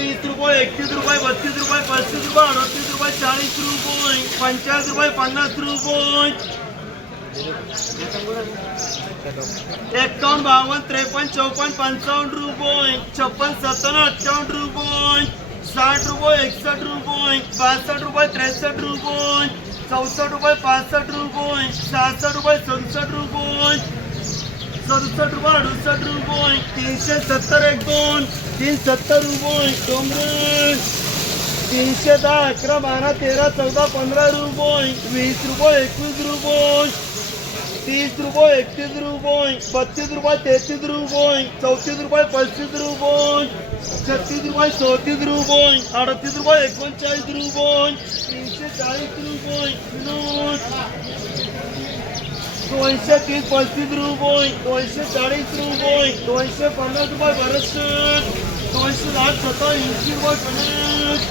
तीनशे तीस रुपये एकतीस रुपये बत्तीस रुपये पस्तीस रुपये अडतीस रुपये चाळीस रुपये पंचाळीस रुपये पन्नास रुपये. एकावन्न बावन्न त्रेपन्न चौपन्न पंचावन्न रुपये छप्पन सत्तावन्न अठ्ठावन्न रुपये साठ रुपये एकसष्ट रुपये बासष्ट रुपये त्रेसष्ट रुपये चौसष्ट रुपये पासष्ट रुपये सहासष्ट रुपये सदुसष्ट रुपये. सदुसष्ट रुपये अडुसष्ट रुपये तीनशे सत्तर एक दोन तीन सत्तर रुपये डोंगर. तीनशे दहा अकरा बारा तेरा चौदा पंधरा रुपये वीस रुपये एकवीस रुपये तीस रुपये एकतीस रुपये बत्तीस रुपये तेहतीस रुपये चौतीस रुपये पस्तीस रुपये छत्तीस रुपये चौतीस रुपये अडतीस रुपये एकोणचाळीस रुपये तीनशे चाळीस रुपये दोनशे तीस पस्तीस रुपये दोनशे चाळीस रुपये दोनशे पन्नास रुपये बरसष्ट दोनशे दहा सत्तर ऐंशी रुपये पन्नास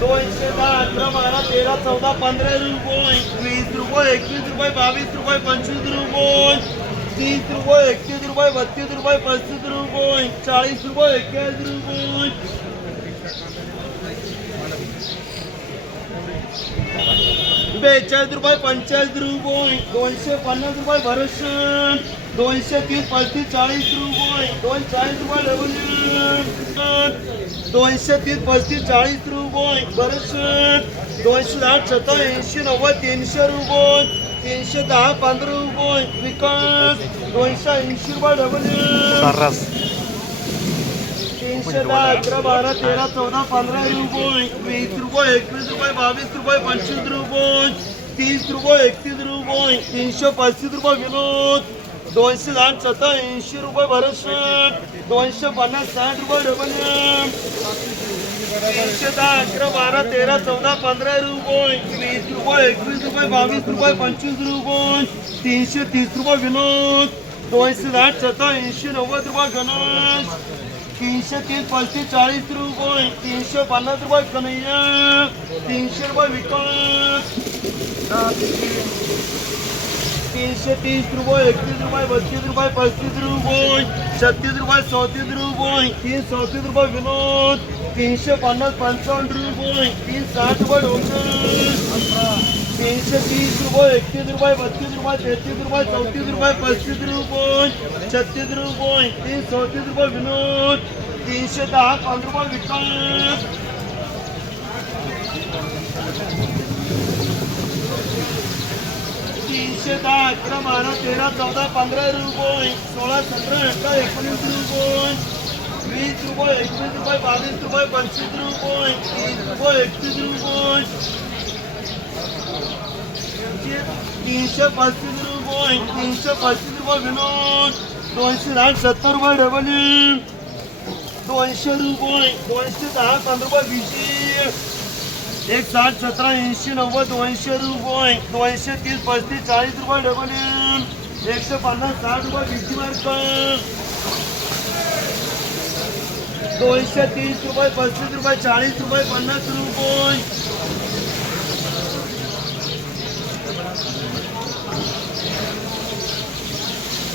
दोनशे दहा अकरा बारा तेरा चौदा पंधरा रुपये वीस रुपये एकवीस रुपये बावीस रुपये पंचवीस रुपये तीस रुपये एकतीस रुपये बत्तीस रुपये पस्तीस रुपये चाळीस रुपये एक्क्याऐंशी रुपये बेचाळीस रुपये पंचेचाळीस रुपये दोनशे पन्नास रुपये भरशन दोनशे तीस पस्तीस चाळीस रुपये. दोन चाळीस रुपये डबल दोनशे तीस पस्तीस चाळीस रुपये. भरशन दोनशे दहा सत्तर ऐंशी नव्वद तीनशे रुपये. तीनशे दहा पंधरा रुपये. विकास. दोनशे ऐंशी रुपये डबल तीनशे दहा अकरा बारा तेरा चौदा पंधरा रुपये. वीस रुपये एकवीस रुपये बावीस रुपये पंचवीस रुपये. तीस रुपये एकतीस रुपये. तीनशे पस्तीस रुपये विनोद. दोनशे दहा सत्तर ऐंशी रुपये भरत दोनशे पन्नास साठ रुपये डबल तीनशे दहा अकरा बारा तेरा चौदा पंधरा रुपये वीस रुपये एकवीस रुपये बावीस रुपये पंचवीस रुपये. तीनशे तीस रुपये विनोद. दोनशे दहा सत्तर ऐंशी नव्वद रुपये गणेश. तीनशे तीस पस्तीस चाळीस रुपये. तीनशे पन्नास रुपये कन्हैया. तीनशे रुपये विकास तीनशे तीस रुपये एकतीस रुपये बत्तीस रुपये पस्तीस रुपये छत्तीस रुपये चौतीस रुपये तीन चौतीस रुपये विनोद तीनशे पन्नास पंचावन्न रुपये तीन साठ रुपये डोंगर तीनशे तीस रुपये एकतीस रुपये बत्तीस रुपये तेहतीस रुपये चौतीस रुपये पस्तीस रुपये छत्तीस रुपये तीन चौतीस रुपये विनोद तीनशे दहा पंधरा रुपये विकास तीनशे दहा अकरा बारा तेरा चौदा पंधरा रुपये सोळा सतरा अठरा एकोणीस रुपये वीस रुपये एकवीस रुपये बावीस रुपये पंचवीस रुपये तीस रुपये एकतीस रुपये तीनशे पस्तीस रुपये तीनशे पस्तीस रुपये विनोद दोनशे दहा सत्तर रुपये डबल दोनशे रुपये दोनशे दहा पंधरा रुपये वीस एक साठ सतरा ऐंशी नव्वद दोनशे रुपये दोनशे तीस पस्तीस चाळीस रुपये डबल एकशे पन्नास साठ रुपये बीसी मार्क दोनशे तीस रुपये पस्तीस रुपये चाळीस रुपये पन्नास रुपये.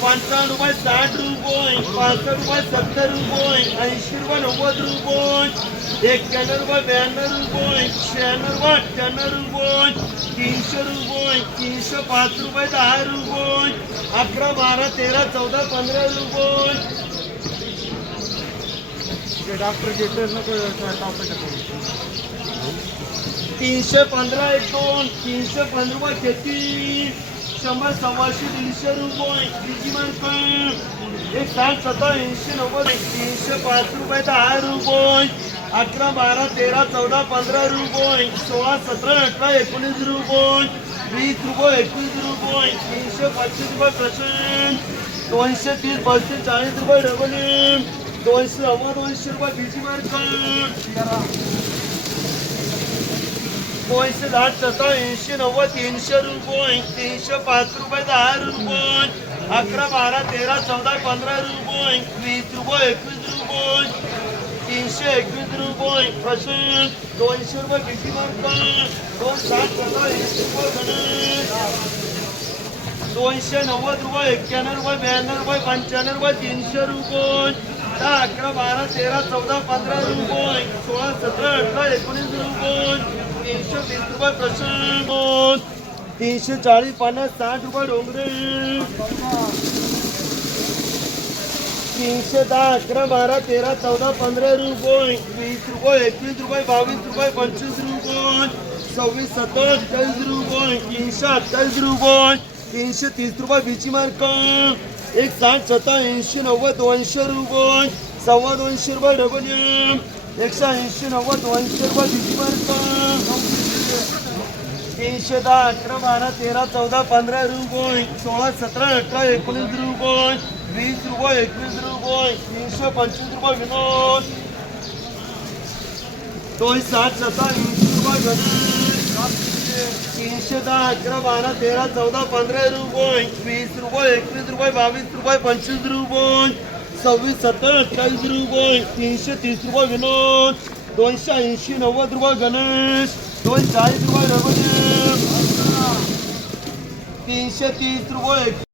पंचावन्न रुपये साठ रुपये पासष्ट रुपये सत्तर रुपये ऐंशी रुपये नव्वद रुपये एक्क्याण्णव रुपये ब्याण्णव रुपये शहाण्णव रुपये अठ्ठ्याण्णव रुपये तीनशे रुपये तीनशे पाच रुपये दहा रुपये अकरा बारा तेरा चौदा पंधरा रुपये. डॉक्टर घेतो नको तीनशे पंधरा एक दोन तीनशे पंधरा रुपये तेहतीस. शंभर सव्वाशे दीडशे रुपये किती माणसं एक साठ सतरा ऐंशी नव्वद तीनशे पाच रुपये दहा रुपये. अकरा बारा तेरा चौदा पंधरा रुपये. सोळा सतरा अठरा एकोणीस रुपये. वीस रुपये एकवीस रुपये. तीनशे पस्तीस रुपये प्रसेंट दोनशे तीस पस्तीस चाळीस रुपये डबल. दोनशे नव्वद दोनशे रुपये बीजी मार्क दोनशे दहा सत्तर ऐंशी नव्वद तीनशे रुपये तीनशे पाच रुपये दहा रुपये अकरा बारा तेरा चौदा पंधरा रुपये वीस रुपये एकवीस रुपये तीनशे दोनशे एकवीस रुपये प्रशांत दोनशे रुपये भीती मार्का दोन साठ पंधरा ऐंशी रुपये गणेश दोनशे नव्वद रुपये एक्क्याण्णव रुपये ब्याण्णव रुपये पंच्याण्णव रुपये तीनशे रुपये दहा अकरा बारा तेरा चौदा पंधरा रुपये सोळा सतरा अठरा एकोणीस रुपये तीनशे वीस रुपये प्रश्न तीनशे चाळीस पन्नास साठ रुपये डोंगरे. तीनशे दहा अकरा बारा तेरा चौदा पंधरा रुपये वीस रुपये एकवीस रुपये बावीस रुपये पंचवीस रुपये सव्वीस सत्तर अठ्ठावीस रुपये तीनशे अठ्ठावीस रुपये तीनशे तीस रुपये बीची मार्क. एक साठ सत्ता ऐंशी नव्वद दोनशे रुपये सव्वा दोनशे रुपये डबल एम एकशे ऐंशी नव्वद दोनशे रुपये बीची मार्क तीनशे दहा अकरा बारा तेरा चौदा पंधरा रुपये सोळा सतरा अठरा एकोणीस रुपये वीस रुपये एकवीस रुपये तीनशे पंचवीस रुपये विनोद. दोन साठ सतरा ऐंशी रुपये तीनशे दहा अकरा बारा तेरा चौदा पंधरा रुपये. वीस रुपये एकवीस रुपये बावीस रुपये पंचवीस रुपये सव्वीस सत्तर अठ्ठावीस रुपये तीनशे तीस रुपये विनोद दोनशे ऐंशी नव्वद रुपये गणेश दोन चाळीस रुपये रघुदेव तीनशे तीस रुपये